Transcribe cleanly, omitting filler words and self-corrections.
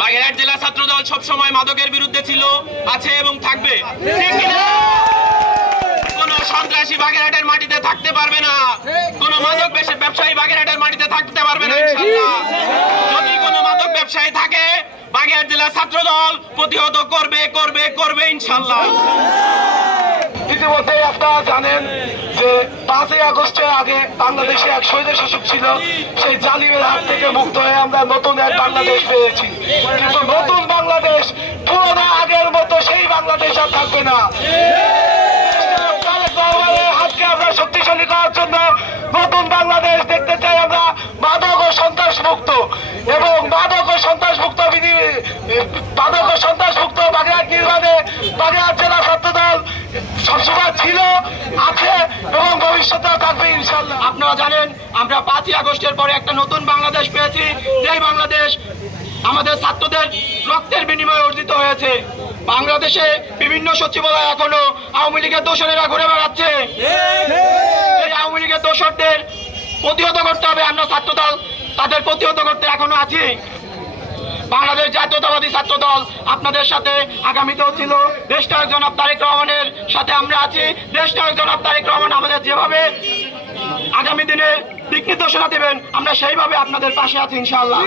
বাগেরহাট জেলা ছাত্রদল সবসময় মাদকের বিরুদ্ধে ছিল, আছে এবং থাকবে। কোন সন্ত্রাসী বাগেরহাটের মাটিতে থাকতে পারবে না, কোন মাদক ব্যবসায়ী বাগেরহাটের মাটিতে থাকতে পারবে না ইনশাআল্লাহ। যদি কোনো মাদক ব্যবসায়ী থাকে বাগেরহাট জেলা ছাত্রদল প্রতিহত করবে করবে করবে ইনশাআল্লাহ। ইতিমধ্যে আপনারা জানেন যে 5ই আগস্টের আগে বাংলাদেশে এক স্বৈর শাসক ছিল, সেই জালিমের হাত থেকে মুক্ত হয়ে আমরা নতুন এক বাংলাদেশ পেয়েছি। কিন্তু নতুন বাংলাদেশ পুরোনো আগের মতো সেই বাংলাদেশ আর থাকবে না। হাতকে আমরা শক্তিশালী করার জন্য নতুন বাংলাদেশ দেখতে চাই আমরা মাদক ও সন্ত্রাস মুক্ত, এবং মাদক ও সন্ত্রাস মুক্ত বাগেরহাট নির্মাণে বাগেরহাট জেলা ছাত্রদল সবসময় ছিল, আছে এবং ভবিষ্যতেও থাকবে ইনশাআল্লাহ। আপনারা জানেন আমরা 5ই আগস্টের পরে একটা নতুন বাংলাদেশ পেয়েছি, যেই বাংলাদেশ আমাদের ছাত্রদের রক্তের বিনিময়ে অর্জিত হয়েছে। বাংলাদেশে বিভিন্ন সচিবালয় এখনো আওয়ামী লীগের দোসরেরা ঘুরে বেড়াচ্ছে। এই আওয়ামী লীগের দোসরদের প্রতিহত করতে হবে। আমরা ছাত্রদল তাদের প্রতিহত করতে এখনো আছি। বাংলাদেশ জাতীয়তাবাদী ছাত্রদল আপনাদের সাথে আগামীতেও ছিল। দেশনায়ক জনাব তারেক রহমানের সাথে আমরা আছি। দেশনায়ক জনাব তারেক রহমান আমাদের যেভাবে আগামী দিনে দিক নির্দেশনা দেবেন আমরা সেইভাবে আপনাদের পাশে আছি ইনশাআল্লাহ।